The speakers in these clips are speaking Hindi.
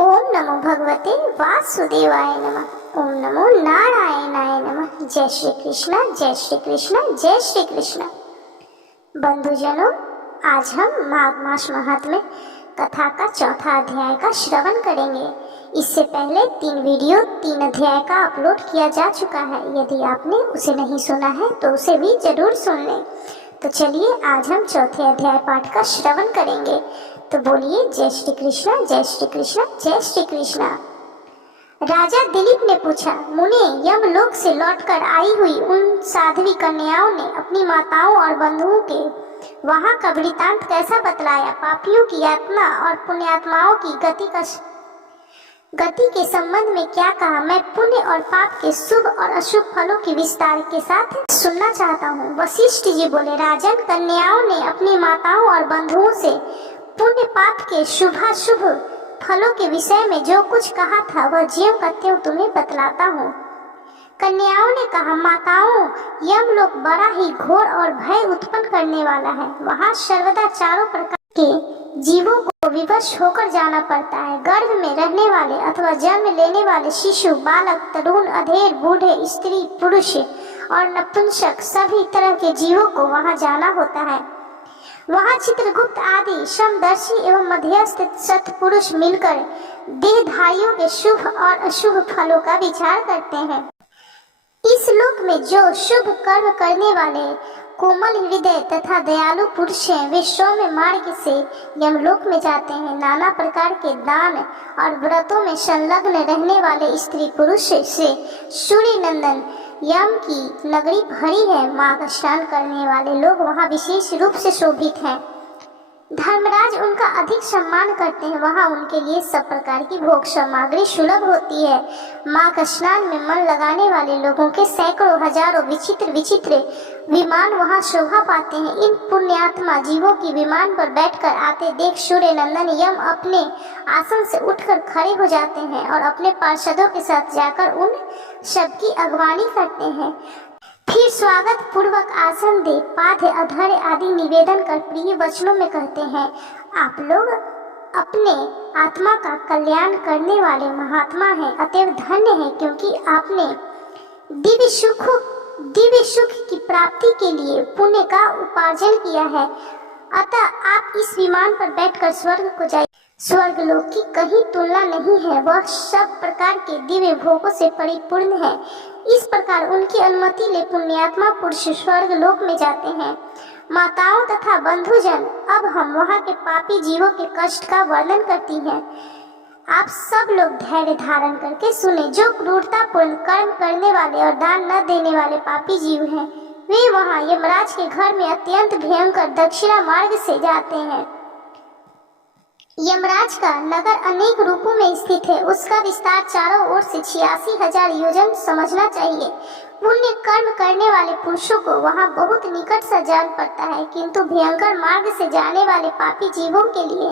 ओम नमो भगवते वासुदेवाय नमः। ओम नमो नारायणाय नमः। जय श्री कृष्ण, जय श्री कृष्ण, जय श्री कृष्ण। बंधुजनों, आज हम माघ मास महात्म्य कथा का चौथा अध्याय का श्रवण करेंगे। इससे पहले 3 वीडियो 3 अध्याय का अपलोड किया जा चुका है। यदि आपने उसे नहीं सुना है तो उसे भी जरूर सुन लें। तो चलिए आज हम चौथे अध्याय पाठ का श्रवण करेंगे। तो बोलिए जय श्री कृष्ण, जय श्री कृष्ण, जय श्री कृष्ण। राजा दिलीप ने पूछा, मुने, यमलोक से लौटकर आई हुई उन साध्वी कन्याओं ने अपनी माताओं और बंधुओं के वहां का वृतांत कैसा बतलाया? पापियों की आत्मा और पुण्यात्माओं की गति के संबंध में क्या कहा? मैं पुण्य और पाप के शुभ और अशुभ फलों की विस्तार के साथ सुनना चाहता हूँ। वशिष्ठ जी बोले, राजन, कन्याओं ने अपनी माताओं और बंधुओं से पुण्य पाप के शुभाशुभ फलों के विषय में जो कुछ कहा था वह ज्यों का त्यों तुम्हें बतलाता हूँ। कन्याओं ने कहा, माताओं, यमलोक बड़ा ही घोर और भय उत्पन्न करने वाला है। वहाँ सर्वदा चारों प्रकार के जीवों को विवश होकर जाना पड़ता है। गर्भ में रहने वाले अथवा जन्म लेने वाले शिशु, बालक, तरुण, अधेड़, बूढ़े, स्त्री, पुरुष और नपुंसक सभी तरह के जीवों को वहाँ जाना होता है। वहाँ चित्रगुप्त आदि समदर्शी एवं मध्यस्थ सत्पुरुष मिलकर देहधारियों के शुभ और अशुभ फलों का विचार करते हैं। इस लोक में जो शुभ कर्म करने वाले कोमल हृदय तथा दयालु पुरुष हैं, वे सौम्य मार्ग से यमलोक में जाते हैं। नाना प्रकार के दान और व्रतों में संलग्न रहने वाले स्त्री पुरुष से सूर्य नंदन यम की नगरी भरी है। माघ स्नान करने वाले लोग वहाँ विशेष रूप से शोभित हैं। धर्मराज उनका अधिक सम्मान करते हैं। वहाँ उनके लिए सब प्रकार की भोग सामग्री सुलभ होती है। माघ स्नान में मन लगाने वाले लोगों के सैकड़ों हजारों विचित्र विचित्र विमान वहाँ शोभा पाते हैं। इन पुण्यात्मा जीवों की विमान पर बैठकर आते देख सूर्य नंदन यम अपने आसन से उठकर खड़े हो जाते हैं और अपने पार्षदों के साथ जाकर उन सबकी अगवानी करते हैं। फिर स्वागत पूर्वक आसन दे, पाद्य, अधर्य आदि निवेदन कर प्रिय वचनों में कहते हैं, आप लोग अपने आत्मा का कल्याण करने वाले महात्मा हैं, अतएव धन्य हैं, क्योंकि आपने दिव्य सुख की प्राप्ति के लिए पुण्य का उपार्जन किया है। अतः आप इस विमान पर बैठकर स्वर्ग को जाइए। स्वर्ग लोक की कहीं तुलना नहीं है। वह सब प्रकार के दिव्य भोगों से परिपूर्ण है। इस प्रकार उनकी अनुमति ले पुण्यात्मा पुरुष स्वर्ग लोक में जाते हैं। माताओं तथा बंधुजन, अब हम वहाँ के पापी जीवों के कष्ट का वर्णन करती हैं। आप सब लोग धैर्य धारण करके सुने। जो क्रूरतापूर्ण कर्म करने वाले और दान न देने वाले पापी जीव हैं, वे वहाँ यमराज के घर में अत्यंत भयंकर दक्षिणा मार्ग से जाते हैं। यमराज का नगर अनेक रूपों में स्थित है। उसका विस्तार चारों ओर से 86,000 योजन समझना चाहिए। पुण्य कर्म करने वाले पुरुषों को वहाँ बहुत निकट सा जान पड़ता है, किंतु भयंकर मार्ग से जाने वाले पापी जीवों के लिए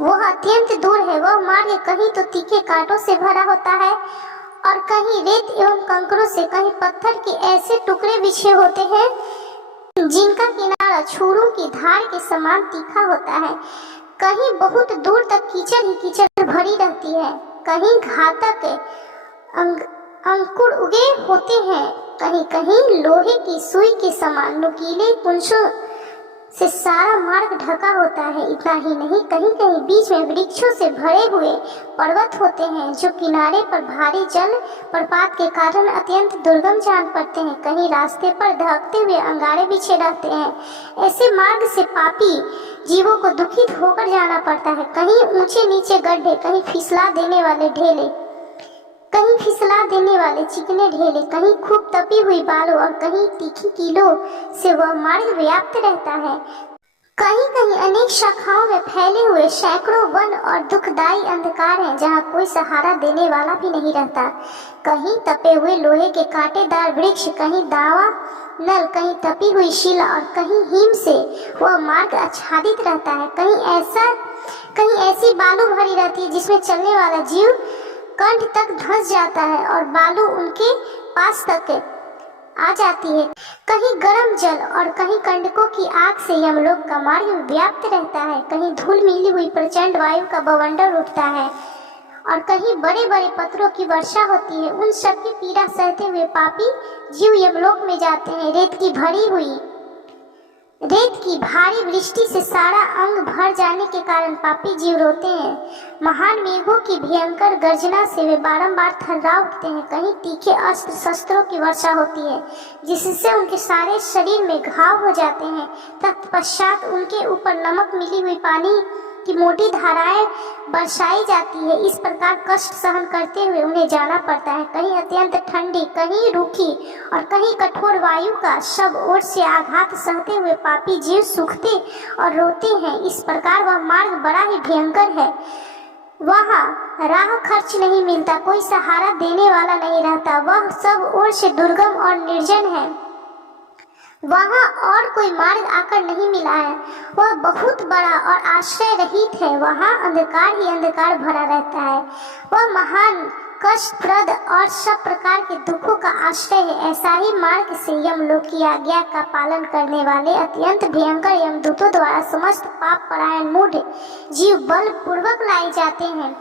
वह अत्यंत दूर है। वह मार्ग कहीं तो तीखे कांटों से भरा होता है और कहीं रेत एवं कंकरों से, कहीं पत्थर के ऐसे टुकड़े बिछे होते हैं जिनका किनारा छुरों की धार के समान तीखा होता है। कहीं बहुत दूर तक कीचड़ ही कीचड़ भरी रहती है। कहीं घातक अंकुर उगे होते हैं। कहीं कहीं लोहे की सुई के समान नुकीले पुंजों से सारा मार्ग ढका होता है। इतना ही नहीं, कहीं कहीं बीच में वृक्षों से भरे हुए पर्वत होते हैं जो किनारे पर भारी जल प्रपात के कारण अत्यंत दुर्गम जान पड़ते हैं। कहीं रास्ते पर दहकते हुए अंगारे बिछे रहते हैं। ऐसे मार्ग से पापी जीवों को दुखित होकर जाना पड़ता है। कहीं ऊंचे नीचे गड्ढे, कहीं फिसला देने वाले ढेले, कहीं फिसला देने वाले चिकने ढेले, कहीं खूब तपी हुई बालों और कहीं तीखी कीलों से वह मार्ग व्याप्त रहता है। कहीं कहीं अनेक शाखाओं में फैले हुए सैकड़ों वन और दुखदायी अंधकार हैं, जहाँ कोई सहारा देने वाला भी नहीं रहता। कहीं तपे हुए लोहे के कांटेदार वृक्ष, कहीं दावा नल, कहीं तपी हुई शिला और कहीं हिम से वह मार्ग आच्छादित रहता है। कहीं ऐसी बालू भरी रहती है जिसमें चलने वाला जीव कंठ तक धंस जाता है और बालू उनके पास तक आ जाती है। कहीं गर्म जल और कहीं कंडकों की आग से यमलोक का मार्ग व्याप्त रहता है। कहीं धूल मिली हुई प्रचंड वायु का बवंडर उठता है और कहीं बड़े बड़े पत्थरों की वर्षा होती है। उन सब की पीड़ा सहते हुए पापी जीव यमलोक में जाते हैं। रेत की भारी वृष्टि से सारा अंग भर जाने के कारण पापी जीव रोते हैं। महान मेघों की भयंकर गर्जना से वे बारंबार थर्रा उठते हैं। कहीं तीखे अस्त्र शस्त्रों की वर्षा होती है जिससे उनके सारे शरीर में घाव हो जाते हैं। तत्पश्चात उनके ऊपर नमक मिली हुई पानी की मोटी धाराएं बरसाई जाती है। इस प्रकार कष्ट सहन करते हुए उन्हें जाना पड़ता है। कहीं अत्यंत ठंडी, कहीं रूखी और कहीं कठोर वायु का सब ओर से आघात सहते हुए पापी जीव सूखते और रोते हैं। इस प्रकार वह मार्ग बड़ा ही भयंकर है। वहाँ राह खर्च नहीं मिलता, कोई सहारा देने वाला नहीं रहता। वह सब ओर से दुर्गम और निर्जन है। वहाँ और कोई मार्ग आकर नहीं मिला है। वह बहुत बड़ा और आश्रय रहित है। वहाँ अंधकार ही अंधकार भरा रहता है। वह महान, कष्टप्रद और सब प्रकार के दुखों का आश्रय है। ऐसा ही मार्ग से यमलोक की आज्ञा का पालन करने वाले अत्यंत भयंकर यमदूतों द्वारा समस्त पाप परायण मूढ़ जीव बलपूर्वक लाए जाते हैं।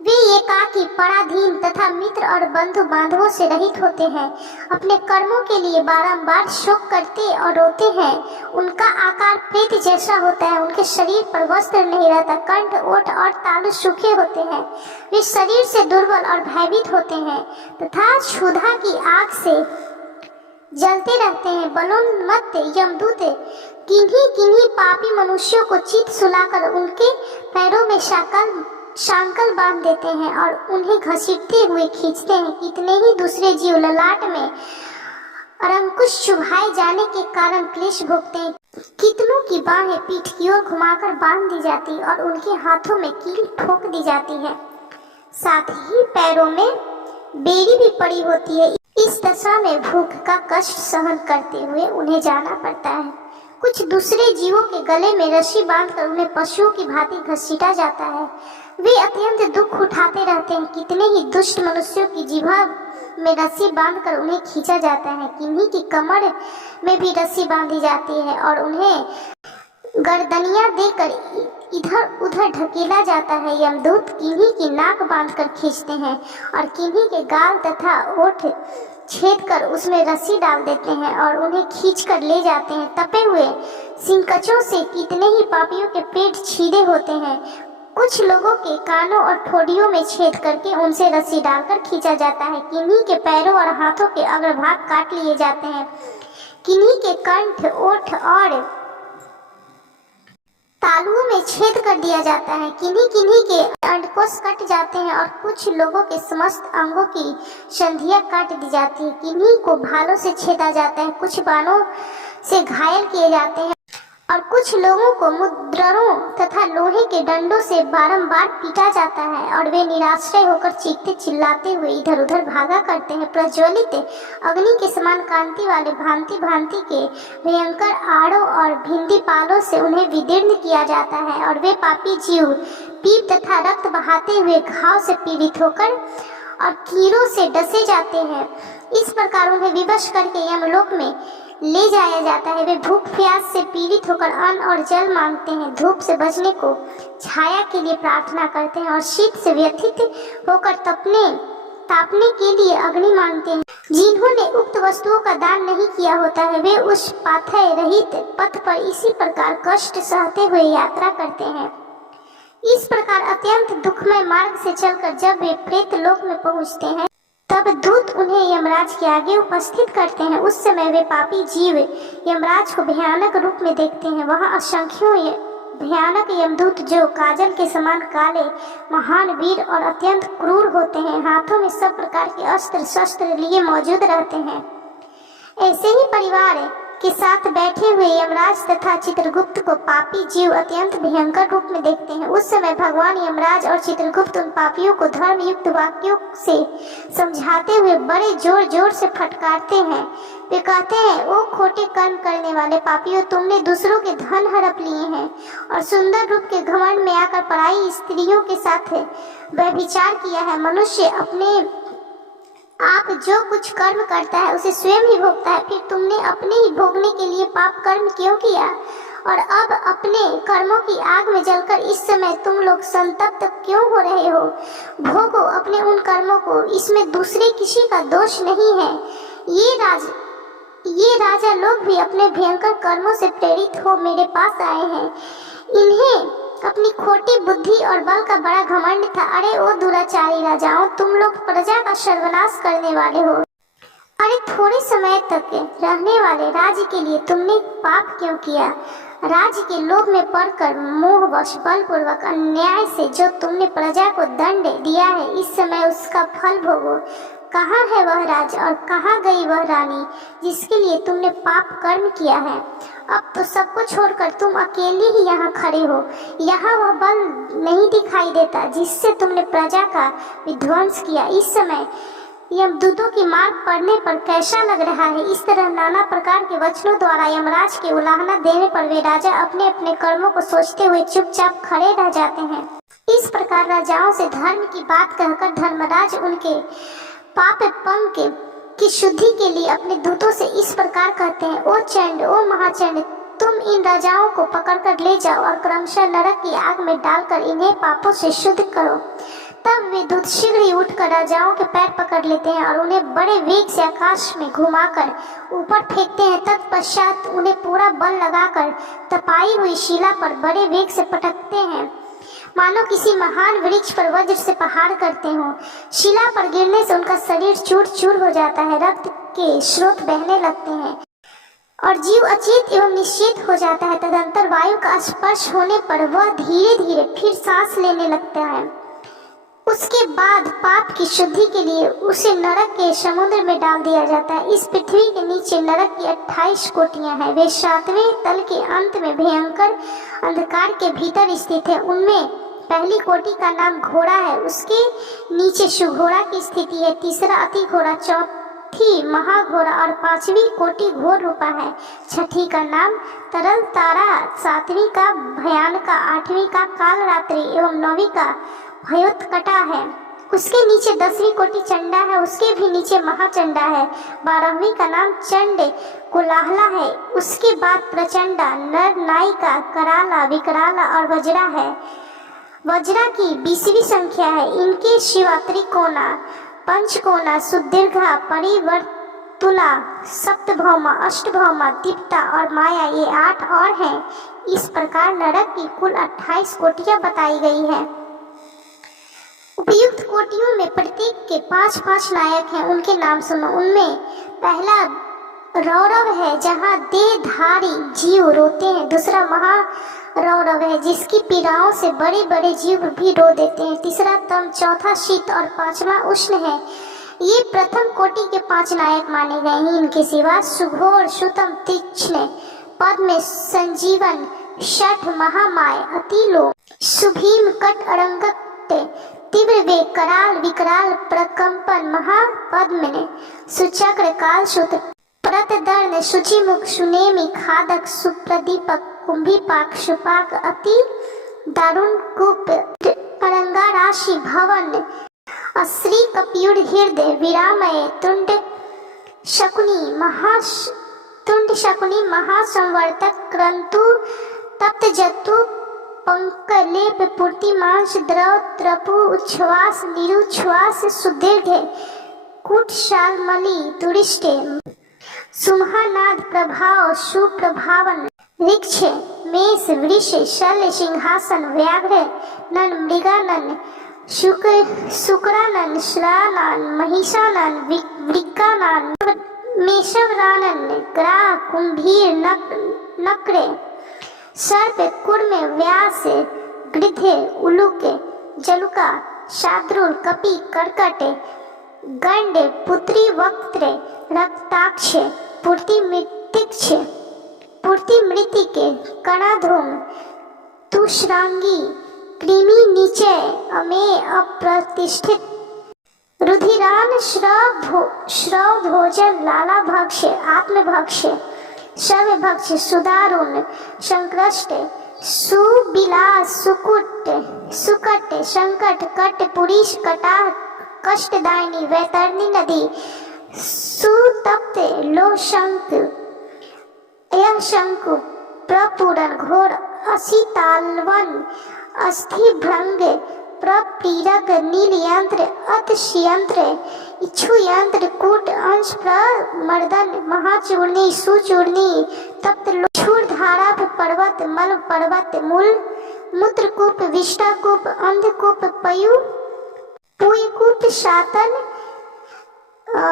वे एकाकी, पराधीन तथा मित्र और बंधु बांधवों से रहित होते हैं। अपने कर्मों के लिए बारंबार शोक करते और रोते हैं। उनका आकार प्रेत जैसा होता है। उनके शरीर पर वस्त्र नहीं रहता। कंठ, ओठ और तालु सूखे होते हैं। वे शरीर से दुर्बल और भयभीत होते हैं तथा क्षुधा की आग से जलते रहते हैं। बलोन्मत्त यमदूत किन्हीं किन्हीं पापी मनुष्यों को चित सुलाकर उनके पैरों में शांकल बांध देते हैं और उन्हें घसीटते हुए खींचते हैं। कितने ही दूसरे जीव ललाट में अंकुश चुभाए जाने के कारण क्लेश भोगते हैं। कितनों की बाहें पीठ की ओर घुमाकर बांध दी जाती और उनके हाथों में कील ठोक दी जाती है। साथ ही पैरों में बेड़ी भी पड़ी होती है। इस दशा में भूख का कष्ट सहन करते हुए उन्हें जाना पड़ता है। कुछ दूसरे जीवों के गले में रस्सी बांधकर उन्हें पशुओं की भांति घसीटा जाता है। वे अत्यंत दुख उठाते रहते हैं। कितने ही दुष्ट मनुष्यों की जिह्वा में रस्सी बांधकर उन्हें खींचा जाता है। किन्हीं की कमर में भी रस्सी बांधी जाती है और उन्हें गर्दनियां देकर इधर उधर ढकेला जाता है। यमदूत किन्हीं की नाक बांधकर खींचते हैं और किन्हीं के गाल तथा ओठ छेद कर उसमें रस्सी डाल देते हैं और उन्हें खींचकर ले जाते हैं। तपे हुए सिंकचों से कितने ही पापियों के पेट छीदे होते हैं। कुछ लोगों के कानों और ठोडियों में छेद करके उनसे रस्सी डालकर खींचा जाता है। किन्हीं के पैरों और हाथों के अग्रभाग काट लिए जाते हैं। किन्हीं के कंठ, ओठ और तालुओं में छेद कर दिया जाता है। किन्हीं किन्हीं के अंडकोश कट जाते हैं और कुछ लोगों के समस्त अंगों की संधियां काट दी जाती है। किन्हीं को भालों से छेदा जाता है। कुछ बाणों से घायल किए जाते हैं और कुछ लोगों को मुद्रणों तथा लोहे के डंडों से बारंबार पीटा जाता है और वे निराश्रय होकर चीखते चिल्लाते हुए इधर उधर भागा करते हैं। प्रज्वलित अग्नि के समान कांति वाले भांति भांति के भयंकर आड़ों और भिंडी पालों से उन्हें विदीर्ण किया जाता है और वे पापी जीव पीप तथा रक्त बहाते हुए घाव से पीड़ित होकर और कीड़ों से डसे जाते हैं। इस प्रकार उन्हें विवश करके यमलोक में ले जाया जाता है। वे भूख प्यास से पीड़ित होकर अन्न और जल मांगते हैं। धूप से बचने को छाया के लिए प्रार्थना करते हैं और शीत से व्यथित होकर तापने के लिए अग्नि मांगते हैं। जिन्होंने उक्त वस्तुओं का दान नहीं किया होता है वे उस पाथय रहित पथ पर इसी प्रकार कष्ट सहते हुए यात्रा करते हैं। इस प्रकार अत्यंत दुखमय मार्ग से चलकर जब वे प्रेत लोक में पहुंचते हैं तब दूत उन्हें यमराज के आगे उपस्थित करते हैं। उस समय वे पापी जीव यमराज को भयानक रूप में देखते हैं। वहाँ असंख्यों भयानक यमदूत जो काजल के समान काले, महान वीर और अत्यंत क्रूर होते हैं, हाथों में सब प्रकार के अस्त्र शस्त्र लिए मौजूद रहते हैं। ऐसे ही परिवार के साथ बैठे हुए यमराज तथा चित्रगुप्त को पापी जीव अत्यंत भयंकर रूप में देखते हैं। उस समय भगवान यमराज और चित्रगुप्त उन पापियों को धर्म युक्त वाक्यों से समझाते हुए बड़े जोर जोर से फटकारते हैं। वे कहते हैं, ओ खोटे कर्म करने वाले पापियों, तुमने दूसरों के धन हड़प लिए हैं और सुंदर रूप के घमंड में आकर पराई स्त्रियों के साथ व्यभिचार किया है। मनुष्य अपने आप जो कुछ कर्म करता है उसे स्वयं ही भोगता है। फिर तुमने अपने ही भोगने के लिए पाप कर्म क्यों किया और अब अपने कर्मों की आग में जलकर इस समय तुम लोग संतप्त क्यों हो रहे हो? भोगो अपने उन कर्मों को, इसमें दूसरे किसी का दोष नहीं है। ये राजा लोग भी अपने भयंकर कर्मों से प्रेरित हो मेरे पास आए हैं। इन्हें अपनी खोटी बुद्धि और बल का बड़ा घमंड था। अरे ओ दुराचारी राजाओं, तुम लोग प्रजा का सर्वनाश करने वाले हो। अरे थोड़े समय तक रहने वाले राज्य के लिए तुमने पाप क्यों किया? राज्य के लोभ में पड़कर मोहवश बलपूर्वक अन्याय से जो तुमने प्रजा को दंड दिया है, इस समय उसका फल भोगो। कहाँ है वह राज और कहाँ गई वह रानी जिसके लिए तुमने पाप कर्म किया है? अब तो सबको छोड़कर तुम अकेले ही यहाँ खड़े हो। यहाँ वह बल नहीं दिखाई देता जिससे तुमने प्रजा का विध्वंस किया। इस समय यमदूतों की मार पड़ने पर कैसा लग रहा है? इस तरह नाना प्रकार के वचनों द्वारा यमराज की उलाहना देने पर वे राजा अपने अपने कर्मों को सोचते हुए चुपचाप खड़े रह जाते हैं। इस प्रकार राजाओं से धर्म की बात कहकर धर्मराज उनके पाप पंक की शुद्धि के लिए अपने दूतों से इस प्रकार कहते हैं, ओ चंड, ओ महाचंड, तुम इन राजाओं को पकड़कर ले जाओ और क्रमशः नरक की आग में डालकर इन्हें पापों से शुद्ध करो। तब वे दूत शीघ्र ही उठकर राजाओं के पैर पकड़ लेते हैं और उन्हें बड़े वेग से आकाश में घुमाकर ऊपर फेंकते हैं। तत्पश्चात उन्हें पूरा बल लगाकर तपाई हुई शिला पर बड़े वेग से पटकते हैं, मानो किसी महान वृक्ष पर वज्र से प्रहार करते हों। शिला पर गिरने से उनका शरीर चूर चूर हो जाता है, रक्त के स्रोत बहने लगते हैं और जीव अचेत एवं निश्चेत हो जाता है। तदंतर वायु का स्पर्श होने पर वह धीरे धीरे फिर सांस लेने लगता है। उसके बाद पाप की शुद्धि के लिए उसे नरक के समुद्र में डाल दिया जाता है। इस पृथ्वी के नीचे नरक की 28 कोटियां हैं। वे 7वें तल के अंत में भयंकर अंधकार के भीतर स्थित है। उनमें पहली कोटि का नाम घोड़ा है, उसके नीचे सुघोड़ा की स्थिति है, तीसरा अति घोड़ा, चौथी महाघोड़ा और 5वीं कोटि घोर रूपा है, छठी का नाम तरल तारा, 7वीं का भयानका, 8वीं का काल रात्रि एवं 9वीं का भयोत्कटा है। उसके नीचे 10वीं कोटि चंडा है, उसके भी नीचे महाचंडा है, 12वीं का नाम चंड कोलाहला है। उसके बाद प्रचंडा, नर नायिका, कराला, विकराला और वज्रा है। वज्रा की 20वीं संख्या है। इनके शिवा त्रिकोणा, पंचकोणा, सुदीर्घा, परिवर्तुला, सप्तभौमा, अष्टभौमा, दीप्ता और माया, ये 8 और हैं। इस प्रकार नरक की कुल 28 कोटियां बताई गई है। उपयुक्त कोटियों में प्रत्येक के 5-5 नायक हैं। उनके नाम सुनो। उनमें पहला रौरव है, जहाँ देहधारी जीव रोते हैं। दूसरा महारौरव है, जिसकी पीड़ाओं से बड़े बड़े जीव भी रो देते हैं। तीसरा तम, चौथा शीत और 5वां उष्ण है। ये प्रथम कोटि के 5 नायक माने गए हैं। इनके सिवा सुघोर, सुतम, तीक्ष्ण, पद्म, संजीवन, शठ, महामाय, अतिलोक, सुभीम, कट, अरंगक, तीव्र वेग, कराल, विकराल, प्रकंपन, महापद्मने, सुचक्र, कालसूत्र, प्रतदर्ण, शुचिमुख, सुनेमी, खादक, सुप्रदीपक, कुंभीपाक, सुपाक, अति दारुण, कूप, अरंगा राशि, भवन, अश्री, कपियुड़, हृदय, विरामय, तुंड शकुनी, महासंवर्तक, क्रंतु, तप्त जतु, पंकलेप, पूर्ति, मांस, द्रव, त्रपु, उच्छ्वास, निरुच्छ्वास, सुदीर्घ, कूटशालमणि, तुरिष्टे, सुमहानाद, प्रभाव, सुप्रभावन, वृक्ष, मेष, वृष, शल्य, सिंहासन, व्याघ्र, नन, मृगानन, शुक्रानन, श्रानन, महिषानन, वृक्कानन, मेषवरानन, ग्राह, कुंभीर, नक्रे, सर्प, कुर्म, व्यास, गृध्य, उलुक, जलुका, शाद्रुल, कपि, कर्कट, गंड, पुत्री, वक्त्र, रक्ताक्ष, पूर्ति मृतिक, कणाधूम, तुश्रांगी, कृमि, निचय, अमेय, अप्रतिष्ठित, रुधिरान, श्रव, भोजन, लाला भक्ष, आत्मभक्ष, शवभक्ष, सुदारुण, संकृष्ट, सुबिलास, सुकट, संकट, कट, पुरीश, कटाह, कष्टदायिनी, वैतरणी नदी, सुतप्त, लोशंक, यह शंकु, प्रपूरण घोर असितालवन अस्थिभृंग प्रपीड़क नीलयंत्र अतश्यंत्र इक्षुयंत्र कूट अंश प्रमर्दन महाचूर्णी सुचूर्णी तप्त क्षुरधारा पर्वत मल पर्वत मूल मूत्रकूप विष्टाकूप अंधकूप पयु पुयकूप शातन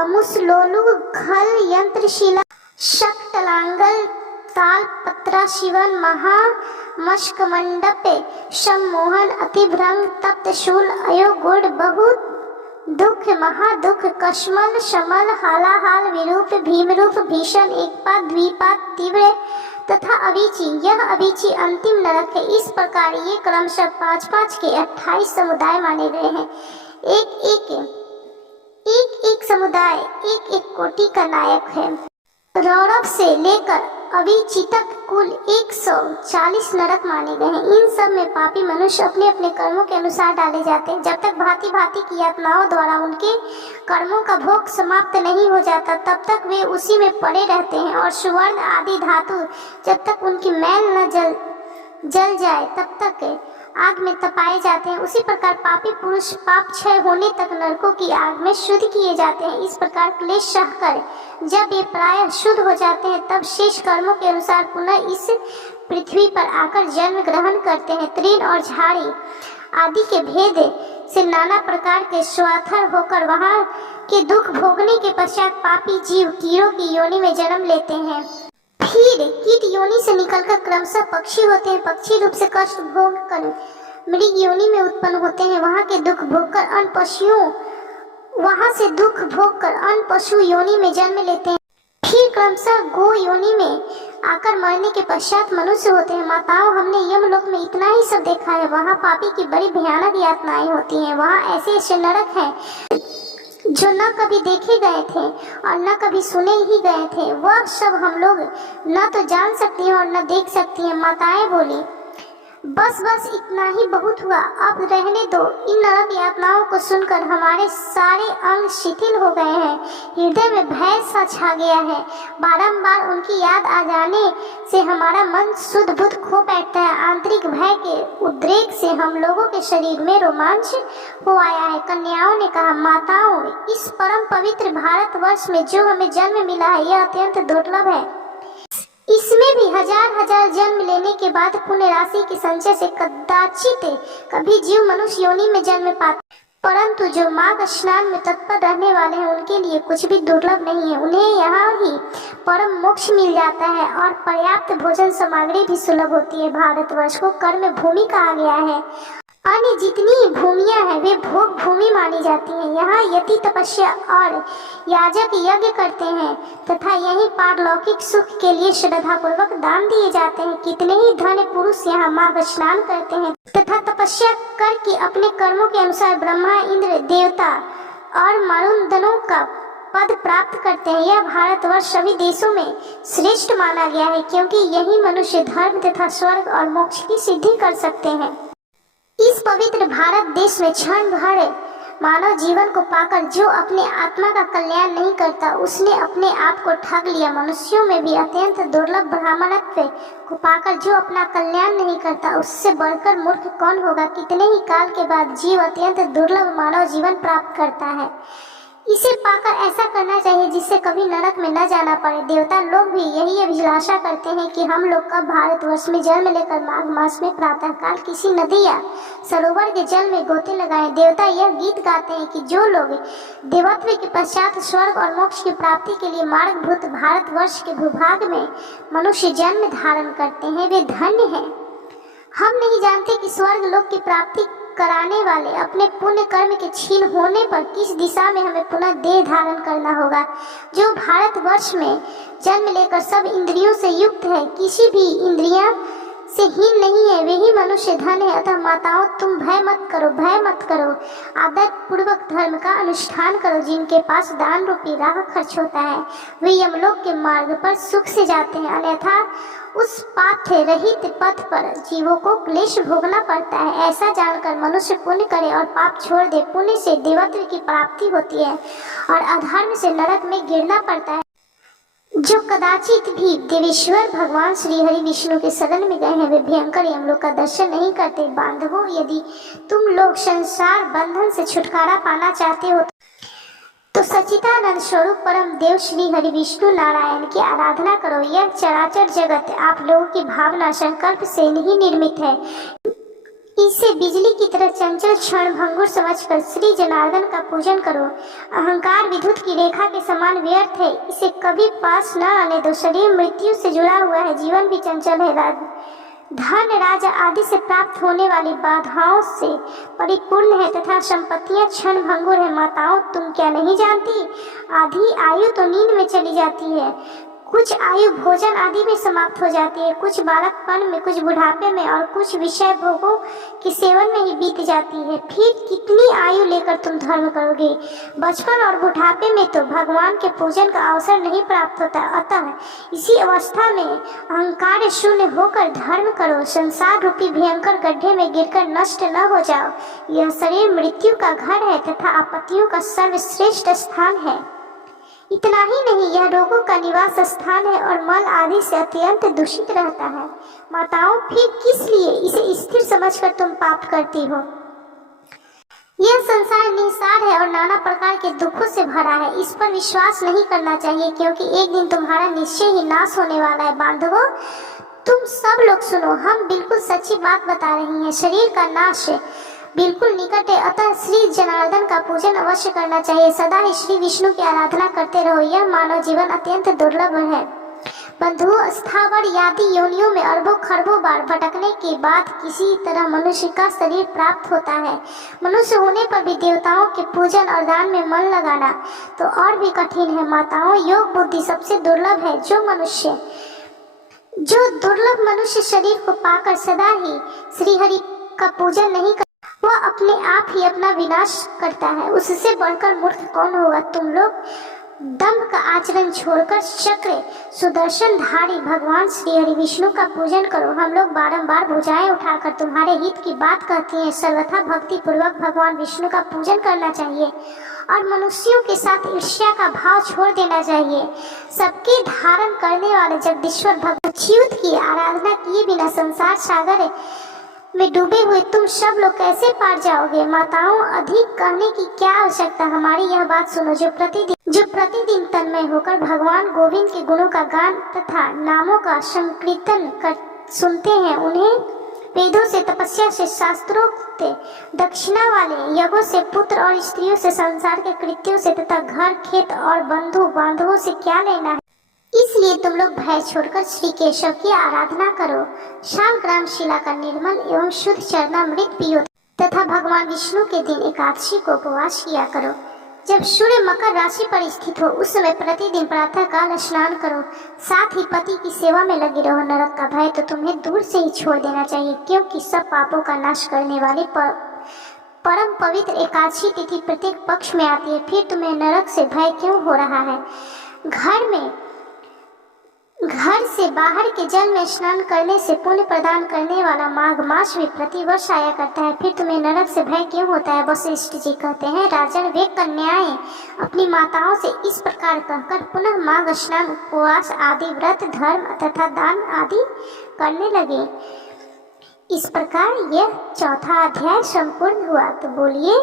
मुसलोलु खल यंत्रशिला शक्तलांगल ताल पत्रा शिवन महा मष्कमंडपे सम्मोहन अतिभ्रंग तप्त शूल अयो गुड़ बहुत दुख महादुख कश्मल शमल हालाहाल विरूप भीमरूप भीषण एकपात द्विपात तीव्र तथा अवीची। यह अवीची अंतिम नरक है। इस प्रकार ये क्रमशः 5-5 के 28 समुदाय माने गए हैं। एक समुदाय एक कोटि का नायक है। रौरव से लेकर अवीची तक कुल 140 नरक माने गए हैं। इन सब में पापी मनुष्य अपने अपने कर्मों के अनुसार डाले जाते हैं। जब तक भांति भांति की यातनाओं द्वारा उनके कर्मों का भोग समाप्त नहीं हो जाता तब तक वे उसी में पड़े रहते हैं। और सुवर्ण आदि धातु जब तक उनकी मैल न जल जाए तब तक आग में तपाए जाते हैं। उसी प्रकार पापी पुरुष पाप क्षय होने तक नरकों की आग में शुद्ध किए जाते हैं। इस प्रकार क्लेश सहकर जब ये प्रायः शुद्ध हो जाते हैं तब शेष कर्मों के अनुसार पुनः इस पृथ्वी पर आकर जन्म ग्रहण करते हैं। तृण और झाड़ी आदि के भेद से नाना प्रकार के स्वाथर होकर वहां के दुख भोगने के पश्चात पापी जीव कीड़ों की योनि में जन्म लेते हैं। फिर कीट योनि से निकलकर क्रमशः पक्षी होते हैं। पक्षी रूप से कष्ट भोग कर मृग योनि में उत्पन्न होते हैं। वहां के दुख भोगकर अन्य पशुओं वहां से दुख भोगकर अन्य पशु योनि में जन्म लेते हैं। फिर क्रमशः गो योनि में आकर मरने के पश्चात मनुष्य होते हैं। माताओं, हमने यमलोक में इतना ही सब देखा है। वहाँ पापी की बड़ी भयानक यातनाएं होती हैं। वहाँ ऐसे ऐसे नरक हैं जो न कभी देखे गए थे और न कभी सुने ही गए थे। वह सब हम लोग न तो जान सकती हैं और न देख सकती हैं। माताएं बोली, बस इतना ही बहुत हुआ, अब रहने दो। इन नरक यातनाओं को सुनकर हमारे सारे अंग शिथिल हो गए हैं। हृदय में भय सा छा गया है। बारंबार उनकी याद आ जाने से हमारा मन शुद्ध बुद्ध खो बैठता है। आंतरिक भय के उद्रेक से हम लोगों के शरीर में रोमांच हो आया है। कन्याओं ने कहा, माताओं, इस परम पवित्र भारतवर्ष में जो हमें जन्म मिला है यह अत्यंत दुर्लभ है। इसमें भी हजार जन्म लेने के बाद पुण्य राशि के संचय से कदाचित कभी जीव मनुष्य योनि में जन्म पाते, परंतु जो माघ स्नान में तत्पर रहने वाले हैं उनके लिए कुछ भी दुर्लभ नहीं है। उन्हें यहाँ ही परम मोक्ष मिल जाता है और पर्याप्त भोजन सामग्री भी सुलभ होती है। भारतवर्ष को कर्म भूमि कहा गया है। अन्य जितनी भूमियां हैं वे भोग भूमि मानी जाती हैं। यहाँ यति तपस्या और याजक यज्ञ करते हैं तथा यही पारलौकिक सुख के लिए श्रद्धा पूर्वक दान दिए जाते हैं। कितने ही धन्य पुरुष यहाँ माघ स्नान करते हैं तथा तपस्या करके अपने कर्मों के अनुसार ब्रह्मा, इंद्र, देवता और मरुदगणों का पद प्राप्त करते हैं। यह भारतवर्ष सभी देशों में श्रेष्ठ माना गया है क्योंकि यही मनुष्य धर्म तथा स्वर्ग और मोक्ष की सिद्धि कर सकते हैं। इस पवित्र भारत देश में क्षण भर मानव जीवन को पाकर जो अपने आत्मा का कल्याण नहीं करता उसने अपने आप को ठग लिया। मनुष्यों में भी अत्यंत दुर्लभ ब्राह्मणत्व को पाकर जो अपना कल्याण नहीं करता उससे बढ़कर मूर्ख कौन होगा। कितने ही काल के बाद जीव अत्यंत दुर्लभ मानव जीवन प्राप्त करता है। इसे पाकर ऐसा करना चाहिए जिससे कभी नरक में न जाना पड़े। देवता लोग भी यही अभिलाषा करते हैं कि हम लोग कब भारतवर्ष में जन्म लेकर माघ मास में प्रातःकाल किसी नदी या सरोवर के जल में गोते लगाएं। देवता यह गीत गाते हैं कि जो लोग देवत्व के पश्चात स्वर्ग और मोक्ष की प्राप्ति के लिए मार्गभूत भारतवर्ष के भूभाग में मनुष्य जन्म धारण करते हैं वे धन्य हैं। हम नहीं जानते कि स्वर्ग लोक की प्राप्ति कराने वाले अपने पुण्य कर्म के क्षीण होने पर किस दिशा में हमें पुनः देह धारण करना होगा। जो भारतवर्ष में जन्म लेकर सब इंद्रियों से युक्त है, किसी भी इंद्रियां से हीन नहीं है, वही मनुष्य धन है। अतः माताओं, तुम भय मत करो, आदर पूर्वक धर्म का अनुष्ठान करो। जिनके पास दान रूपी राह खर्च होता है वे यमलोक के मार्ग पर सुख से जाते हैं, अन्यथा उस पाथ्य रहित पथ पर जीवों को क्लेश भोगना पड़ता है। ऐसा जानकर मनुष्य पुण्य करे और पाप छोड़ दे। पुण्य से देवत्व की प्राप्ति होती है और अधर्म से नरक में गिरना पड़ता है। जो कदाचित भी देवेश्वर भगवान श्री हरि विष्णु के शरण में गए हैं वे भयंकर यमलोक का दर्शन नहीं करते। बांधवों, यदि तुम लोग संसार बंधन से छुटकारा पाना चाहते हो तो सच्चिदानंद स्वरूप परम देव श्री हरि विष्णु नारायण की आराधना करो। यह चराचर जगत आप लोगों की भावना संकल्प से ही निर्मित है। इसे बिजली की तरह चंचल क्षण भंगुर समझकर श्री जनार्दन का पूजन करो। अहंकार विद्युत की रेखा के समान व्यर्थ है, इसे कभी पास न आने दो। शरीर मृत्यु से जुड़ा हुआ है, जीवन भी चंचल है। धन राजा आदि से प्राप्त होने वाली बाधाओं से परिपूर्ण है तथा संपत्तियां क्षण भंगुर है। माताओं, तुम क्या नहीं जानती, आधी आयु तो नींद में चली जाती है, कुछ आयु भोजन आदि में समाप्त हो जाती है, कुछ बालकपन में, कुछ बुढ़ापे में और कुछ विषय भोगों के सेवन में ही बीत जाती है। फिर कितनी आयु लेकर तुम धर्म करोगे? बचपन और बुढ़ापे में तो भगवान के पूजन का अवसर नहीं प्राप्त होता। अतः इसी अवस्था में अहंकार शून्य होकर धर्म करो। संसार रूपी भयंकर गड्ढे में गिरकर नष्ट न हो जाओ। यह शरीर मृत्यु का घर है तथा आपत्तियों का सर्वश्रेष्ठ स्थान है। इतना ही नहीं, यह रोगों का निवास स्थान है और मल आदि से अत्यंत दूषित रहता है। माताओं, फिर किस लिए इसे स्थिर समझकर तुम पाप करती हो? यह संसार निसार है और नाना प्रकार के दुखों से भरा है। इस पर विश्वास नहीं करना चाहिए, क्योंकि एक दिन तुम्हारा निश्चय ही नाश होने वाला है। बांधवों, तुम सब लोग सुनो, हम बिल्कुल सच्ची बात बता रही हैं। शरीर का नाश बिल्कुल निकट है, अतः श्री जनार्दन का पूजन अवश्य करना चाहिए। सदा ही श्री विष्णु की आराधना करते रहो। यह मानव जीवन अत्यंत दुर्लभ है। बंधुओं, स्थावर आदि योनियों में अरबों खरबों बार भटकने के बाद किसी तरह मनुष्य का शरीर प्राप्त होता है। मनुष्य होने पर भी देवताओं के पूजन और दान में मन लगाना तो और भी कठिन है। माताओं, योग बुद्धि सबसे दुर्लभ है। जो दुर्लभ मनुष्य शरीर को पाकर सदा ही श्री हरि का पूजन नहीं कर, वह अपने आप ही अपना विनाश करता है। उससे बढ़कर मूर्ख कौन होगा? तुम लोग दंभ का आचरण छोड़कर चक्र सुदर्शन धारी भगवान श्री हरि विष्णु का पूजन करो। हम लोग बारंबार भुजाएं उठाकर तुम्हारे हित की बात कहते हैं। सर्वथा भक्ति पूर्वक भगवान विष्णु का पूजन करना चाहिए और मनुष्यों के साथ ईर्ष्या का भाव छोड़ देना चाहिए। सबके धारण करने वाले जगदीश्वर भगवान शिव की आराधना किए बिना संसार सागर में डूबे हुए तुम सब लोग कैसे पार जाओगे? माताओं, अधिक कहने की क्या आवश्यकता। हमारी यह बात सुनो। जो प्रतिदिन तन्मय होकर भगवान गोविंद के गुणों का गान तथा नामों का संकीर्तन कर सुनते हैं, उन्हें वेदों से, तपस्या से, शास्त्रोक्त दक्षिणा वाले यज्ञों से, पुत्र और स्त्रियों से, संसार के कृत्यों से तथा घर खेत और बंधु बांधवों से क्या लेना है? इसलिए तुम लोग भय छोड़कर श्री केशव की आराधना करो। शालग्राम शिला का निर्मल एवं शुद्ध चरणामृत पियो तथा भगवान विष्णु के दिन एकादशी को उपवास किया करो। जब सूर्य मकर राशि पर स्थित हो उस समय प्रतिदिन प्रातः काल स्नान करो। साथ ही पति की सेवा में लगे रहो। नरक का भय तो तुम्हें दूर से ही छोड़ देना चाहिए, क्योंकि सब पापों का नाश करने वाली परम पवित्र एकादशी तिथि प्रत्येक पक्ष में आती है। फिर तुम्हें नरक से भय क्यों हो रहा है? घर से बाहर के जल में स्नान करने से पुण्य प्रदान करने वाला माघ मास भी प्रतिवर्ष आया करता है। फिर तुम्हें नरक से भय क्यों होता है? वशिष्ठ जी कहते हैं, राजन, वे कन्याएं अपनी माताओं से इस प्रकार कहकर पुनः माघ स्नान, उपवास आदि व्रत, धर्म तथा दान आदि करने लगे। इस प्रकार यह चौथा अध्याय संपूर्ण हुआ। तो बोलिए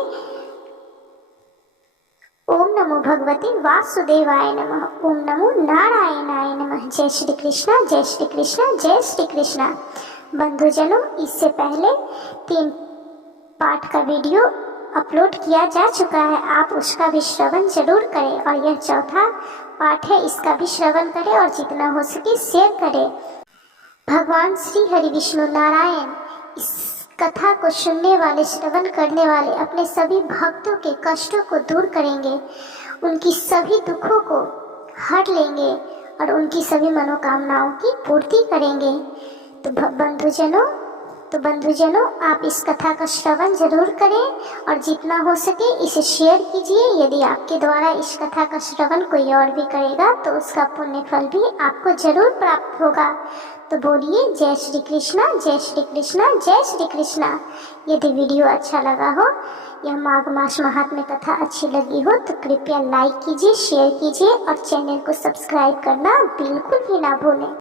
ओम नमो भगवते वासुदेवाय नमः। ओम नमो नारायणाय नमः। जय श्री कृष्णा, जय श्री कृष्णा, जय श्री कृष्णा। बंधुजनों, इससे पहले 3 पार्ट का वीडियो अपलोड किया जा चुका है, आप उसका भी श्रवण जरूर करें और यह चौथा पार्ट है, इसका भी श्रवण करें और जितना हो सके शेयर करें। भगवान श्री हरि विष्णु नारायण इस कथा को सुनने वाले, श्रवण करने वाले अपने सभी भक्तों के कष्टों को दूर करेंगे, उनकी सभी दुखों को हर लेंगे और उनकी सभी मनोकामनाओं की पूर्ति करेंगे। तो बंधुजनों, तो बंधुजनों, आप इस कथा का श्रवण जरूर करें और जितना हो सके इसे शेयर कीजिए। यदि आपके द्वारा इस कथा का श्रवण कोई और भी करेगा तो उसका पुण्य फल भी आपको जरूर प्राप्त होगा। तो बोलिए जय श्री कृष्णा, जय श्री कृष्णा, जय श्री कृष्णा। यदि वीडियो अच्छा लगा हो या माघ मास महात्म्य कथा अच्छी लगी हो तो कृपया लाइक कीजिए, शेयर कीजिए और चैनल को सब्सक्राइब करना बिल्कुल भी ना भूलें।